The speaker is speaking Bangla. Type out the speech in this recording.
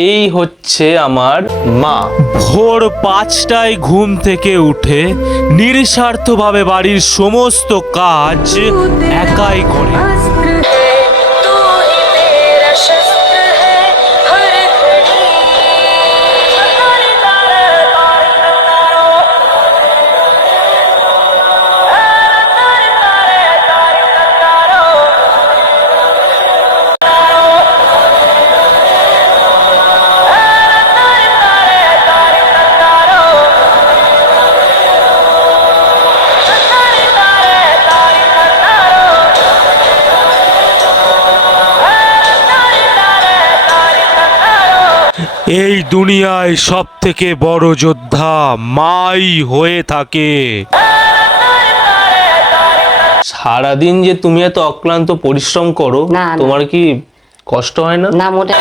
এই হচ্ছে আমার মা। ভোর 5টায় ঘুম থেকে উঠে নিঃস্বার্থভাবে বাড়ির সমস্ত কাজ একাই করে। এই দুনিয়ায় সব থেকে বড় যোদ্ধা মাই হয়ে থাকে। সারাদিন যে তুমি এত অক্লান্ত পরিশ্রম করো, না, না। তোমার কি কষ্ট হয় না? না মোটে